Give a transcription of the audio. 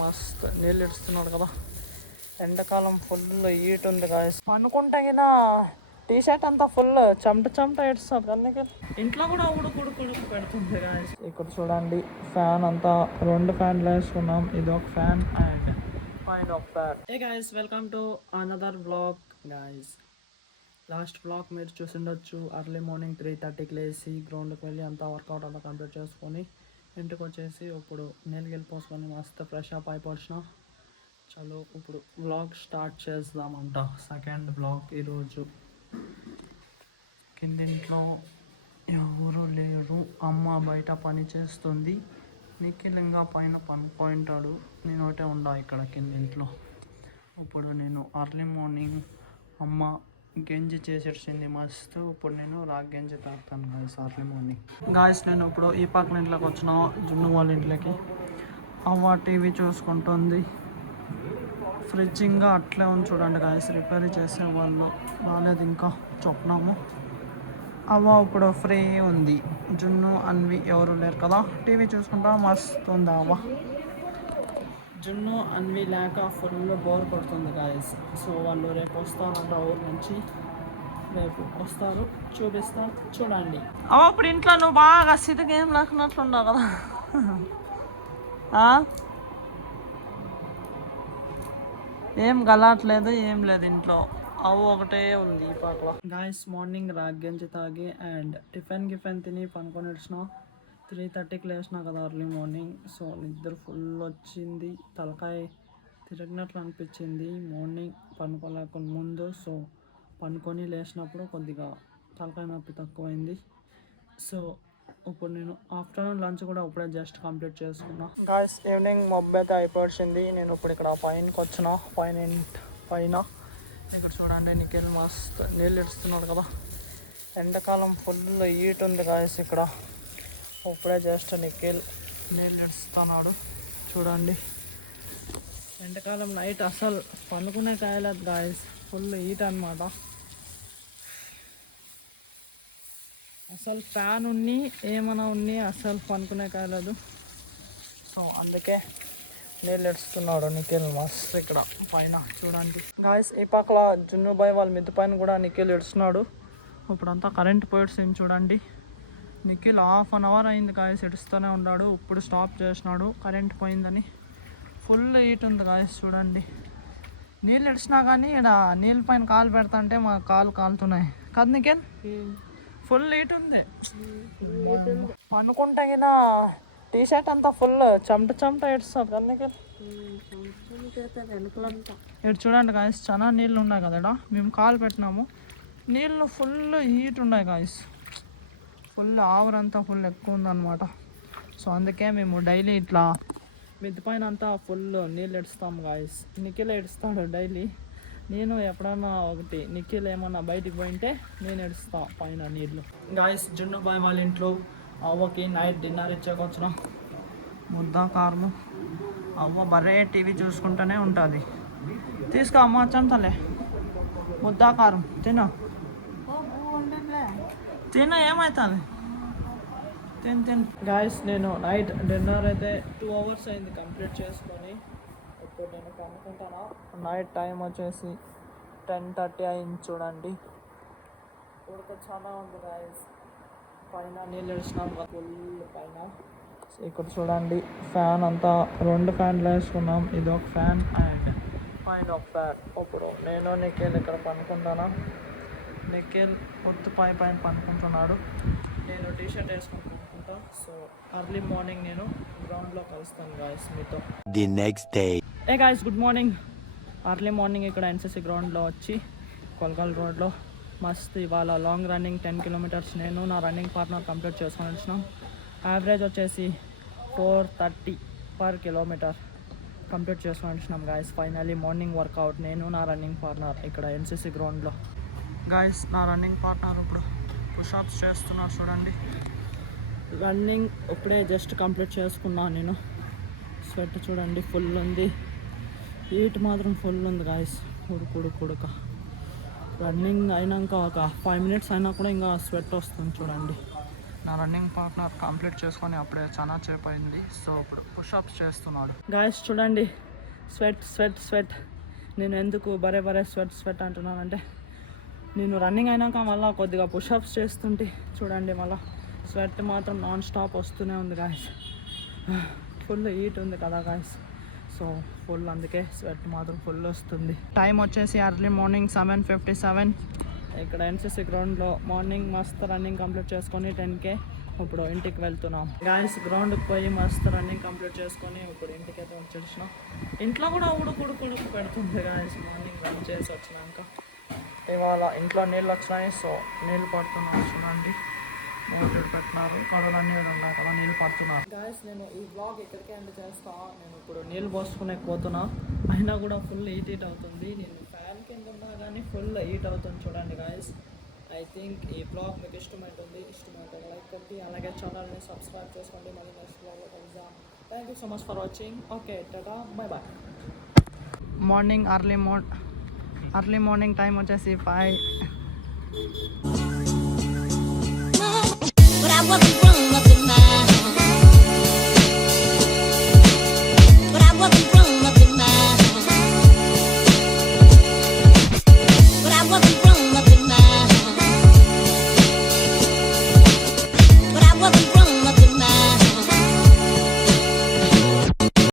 మస్తు నీళ్ళు ఇడుస్తున్నాడు కదా. ఎండాకాలం ఫుల్ హీట్ ఉంది గాయస్. అనుకుంటే కింద టీ షర్ట్ అంతా ఫుల్ చెమట ఇడుస్తుంది. అందుకే ఇంట్లో కూడా ఉడుకు పెడుతుంది గాయస్. ఇక్కడ చూడండి ఫ్యాన్ అంతా 2 ఫ్యాన్లు వేసుకున్నాం. ఇది ఒక ఫ్యాన్ అండ్ పైన ఒక fan. Hey guys, welcome to another blog guys. Last blog మీరు చూసిండొచ్చు. అర్లీ మార్నింగ్ 3:30కి లేచి గ్రౌండ్కి వెళ్ళి అంతా వర్కౌట్ అంతా కంప్లీట్ చేసుకొని ఇంటికి వచ్చేసి ఇప్పుడు నీళ్ళు పోసుకొని మస్తు ఫ్రెష్ అప్ అయిపోవచ్చిన. చలో ఇప్పుడు బ్లాగ్ స్టార్ట్ చేద్దామంట. Second blog. ఈరోజు కిందింట్లో ఎవరు లేరు, అమ్మ బయట పని చేస్తుంది. నిఖిల్ ఇంకా పైన పనుకుంటాడు, నేను ఒకటే ఉండా ఇక్కడ కిందింట్లో. ఇప్పుడు నేను అర్లీ మార్నింగ్ అమ్మ గంజి చేసేసింది మస్తు. ఇప్పుడు నేను రాగి గంజి తాగుతాను గాయస్ అర్లీ మార్నింగ్. గాయస్ నేను ఇప్పుడు ఈ పక్కన ఇంట్లోకి వచ్చిన, జున్ను వాళ్ళ ఇంట్లోకి. అవ్వ టీవీ చూసుకుంటుంది. ఫ్రిడ్జ్ ఇంకా అట్లే ఉంది చూడండి గాయస్. రిపేర్ చేసే వాళ్ళు రాలేదు ఇంకా, చెప్పినాము. అవ్వ ఇప్పుడు ఫ్రీ ఉంది. జున్ను అన్వి ఎవరు లేరు కదా, టీవీ చూసుకుంటా మస్తు ఉంది అవ్వ. జున్ను అన్వి లేక ఫుల్ బోర్ కొడుతుంది గాయస్. సో వాళ్ళు రేపు వస్తారంట ఊరు నుంచి. రేపు వస్తారు, చూపిస్తాను చూడండి. అవ్వ ఇప్పుడు ఇంట్లో నువ్వు బాగా సిద్ధగా ఏం లేకున్నట్లున్నావు కదా. ఏం గలాట్లేదు, ఏం లేదు ఇంట్లో. అవు ఒకటే ఉంది ఈ పాకలో. గాయస్ మార్నింగ్ రాగి తాగి అండ్ టిఫిన్ తిని పనుకొని వచ్చిన. 3:30కి లేచిన కదా అర్లీ మార్నింగ్. సో నిద్ర ఫుల్ వచ్చింది, తలకాయ తిరిగినట్లు అనిపించింది మార్నింగ్ పనుకోలేక ముందు. సో పనుకొని లేచినప్పుడు కొద్దిగా తలకాయ నొప్పి తక్కువైంది. సో ఇప్పుడు నేను ఆఫ్టర్నూన్ లంచ్ కూడా ఇప్పుడే జస్ట్ కంప్లీట్ చేసుకున్నా. గాయస్ ఈవినింగ్ మబ్బు అయితే అయిపోయింది. నేను ఇప్పుడు ఇక్కడ పైనకి వచ్చిన. పైన ఇక్కడ చూడండి నిఖిల్ మస్తు నీళ్ళు ఇడుస్తున్నాడు కదా. ఎండాకాలం ఫుల్ హీట్ ఉంది గాయస్ ఇక్కడ. ఇప్పుడే జస్ట్ నిఖిల్ నీళ్ళు ఇడుస్తున్నాడు చూడండి. ఎండాకాలం నైట్ అసలు పనుకునే కాయలేదు గాయస్, ఫుల్ హీట్ అనమాట. అసలు ఫ్యాన్ ఏమైనా అసలు పనుకునే కాయలేదు. సో అందుకే నీళ్ళు ఇడుస్తున్నాడు నిఖిల్ మస్తు ఇక్కడ పైన చూడండి. గాయస్ ఈ పక్కల జున్ను బాయ్ వాళ్ళ మిద్ది పైన కూడా నిఖిల్ ఇడుస్తున్నాడు. ఇప్పుడంతా కరెంట్ పోయింది చూడండి. నిఖిల్ 1/2 అవర్ అయింది గాయస్ ఇడుస్తూనే ఉన్నాడు. ఇప్పుడు స్టాప్ చేసినాడు కరెంట్ పోయిందని. ఫుల్ హీట్ ఉంది గాయస్ చూడండి. నీళ్ళు ఇడిచినా కానీ ఇక్కడ నీళ్ళ పైన కాలు పెడతా అంటే మా కాలు కాలుతున్నాయి కదా నిఖిల్. ఫుల్ హీట్ ఉంది. అనుకుంటే కింద టీ షర్ట్ అంతా ఫుల్ చెమట ఇడుస్తుంది అందుకే. ఇటు చూడండి గాయస్ చాలా నీళ్ళు ఉన్నాయి కదా. మేము కాలు పెట్టినాము, నీళ్ళు ఫుల్ హీట్ ఉన్నాయి గాయస్. ఫుల్ ఆవరంతా ఫుల్ ఎక్కువ ఉందన్నమాట. సో అందుకే మేము డైలీ ఇట్లా మిద్ది పైన అంతా ఫుల్ నీళ్ళు ఇడుస్తాము గాయస్. నిఖిల్ ఇడుస్తాడు డైలీ. నేను ఎప్పుడన్నా ఒకటి నిఖిల్ ఏమన్నా బయటికి పోయింటే నేను ఇడుస్తా పైన నీళ్ళు. గాయస్ జున్ను బాయ్ వాళ్ళ ఇంట్లో అవ్వకి నైట్ డిన్నర్ ఇచ్చాకొచ్చిన. ముద్ద కారము. అవ్వ బర్రే టీవీ చూసుకుంటూనే ఉంటుంది. తీసుకో అమ్మ చెంతలే ముద్ద కారం తిన ఏమవుతుంది తిను. గాయస్ నేను నైట్ డిన్నర్ అయితే 2 అవర్స్ అయింది కంప్లీట్ చేసుకొని. ఇప్పుడు నేను కనుక్కుంటాను. నైట్ టైం వచ్చేసి 10:30 అయింది చూడండి. ఉడక చాలా ఉంది గాయస్. పైన నీళ్ళు ఇచ్చినాం ఫుల్ పైన. ఇక్కడ చూడండి ఫ్యాన్ అంతా 2 ఫ్యాన్లు వేసుకున్నాం. ఇది ఒక ఫ్యాన్ అండ్ పైన ఒక ఫ్యాన్. ఇప్పుడు నేను నిఖిల్ ఇక్కడ పనుకుంటాను. నిఖిల్ పొత్తు పైన పనుకుంటున్నాడు, నేను టీ షర్ట్ వేసుకుని పనుకుంటా. సో అర్లీ మార్నింగ్ నేను గ్రౌండ్లో కలుస్తాను గాయస్ మీతో. The next day. A guys good morning. Early morning ఇక్కడ ఎన్సీసీ గ్రౌండ్లో వచ్చి కొల్గల్ రోడ్లో మస్తు ఇవాళ లాంగ్ రన్నింగ్ 10 కిలోమీటర్స్ నేను నా రన్నింగ్ పార్ట్నర్ కంప్లీట్ చేసుకొని వచ్చినాం. యావరేజ్ వచ్చేసి 4:30 పర్ కిలోమీటర్ కంప్లీట్ చేసుకొని వచ్చినాం గాయస్. ఫైనలీ మార్నింగ్ వర్కౌట్ నేను నా రన్నింగ్ పార్ట్నర్ ఇక్కడ ఎన్సీసీ గ్రౌండ్లో. గాయస్ నా రన్నింగ్ పార్ట్నర్ ఇప్పుడు పుషప్స్ చేస్తున్నారు చూడండి. రన్నింగ్ ఇప్పుడే జస్ట్ కంప్లీట్ చేసుకున్నాను నేను. స్వెట్ చూడండి ఫుల్ ఉంది, హీట్ మాత్రం ఫుల్ ఉంది గాయస్. ఉడక రన్నింగ్ అయినాక ఒక 5 minutes అయినా కూడా ఇంకా స్వెట్ వస్తుంది చూడండి. నా రన్నింగ్ పార్ట్నర్ కంప్లీట్ చేసుకొని అప్పుడే చాలా సేపు అయింది. సో ఇప్పుడు పుషప్స్ చేస్తున్నాడు. గాయస్ చూడండి, స్వెట్ స్వెట్ స్వెట్. నేను ఎందుకు బరే స్వెట్ అంటున్నానంటే, నేను రన్నింగ్ అయినాక మళ్ళీ కొద్దిగా పుషప్స్ చేస్తుంటే చూడండి మళ్ళీ స్వెట్ మాత్రం నాన్ స్టాప్ వస్తూనే ఉంది గాయస్. ఫుల్ హీట్ ఉంది కదా గాయస్, సో ఫుల్ అందుకే స్వెట్ మాత్రం ఫుల్ వస్తుంది. టైం వచ్చేసి ఎర్లీ మార్నింగ్ 7:57. ఇక్కడ ఎన్సీసీ గ్రౌండ్లో మార్నింగ్ మస్తు రన్నింగ్ కంప్లీట్ చేసుకొని 10K ఇప్పుడు ఇంటికి వెళ్తున్నాం గాయస్. గ్రౌండ్కి పోయి మస్తు రన్నింగ్ కంప్లీట్ చేసుకొని ఇప్పుడు ఇంటికి అయితే వచ్చేసినాం. ఇంట్లో కూడా ఉడుకు పెడుతుంది గాయస్ మార్నింగ్ రన్ చేసి వచ్చినాక. ఇవాళ ఇంట్లో నీళ్ళు వచ్చినాయి, సో నీళ్ళు పడుతున్నాం. చూడండి మోటర్ పెట్టినారు, కడలు నీళ్ళు ఉన్నాయి కదా, నీళ్ళు పడుతున్నారు. గాయస్ నేను ఈ బ్లాగ్ ఇక్కడికే ఎండ్ చేస్తా. నేను ఇప్పుడు నీళ్ళు పోసుకునే పోతున్నా, అయినా కూడా ఫుల్ హీట్ అవుతుంది. నేను ఫ్యాన్ కింద ఉన్నా కానీ ఫుల్ హీట్ అవుతుంది. చూడండి గాయస్, ఐ థింక్ ఈ బ్లాగ్ మీకు ఇష్టమైతే లైక్ కొట్టి అలాగే ఛానల్ని సబ్స్క్రైబ్ చేసుకోండి. మళ్ళీ నెక్స్ట్ బ్లాగ్లో కలుద్దాం. Thank you so much for watching. Okay tata, bye. Morning early morning time వచ్చేసి 5. But I wasn't grown up in my home. But I wasn't grown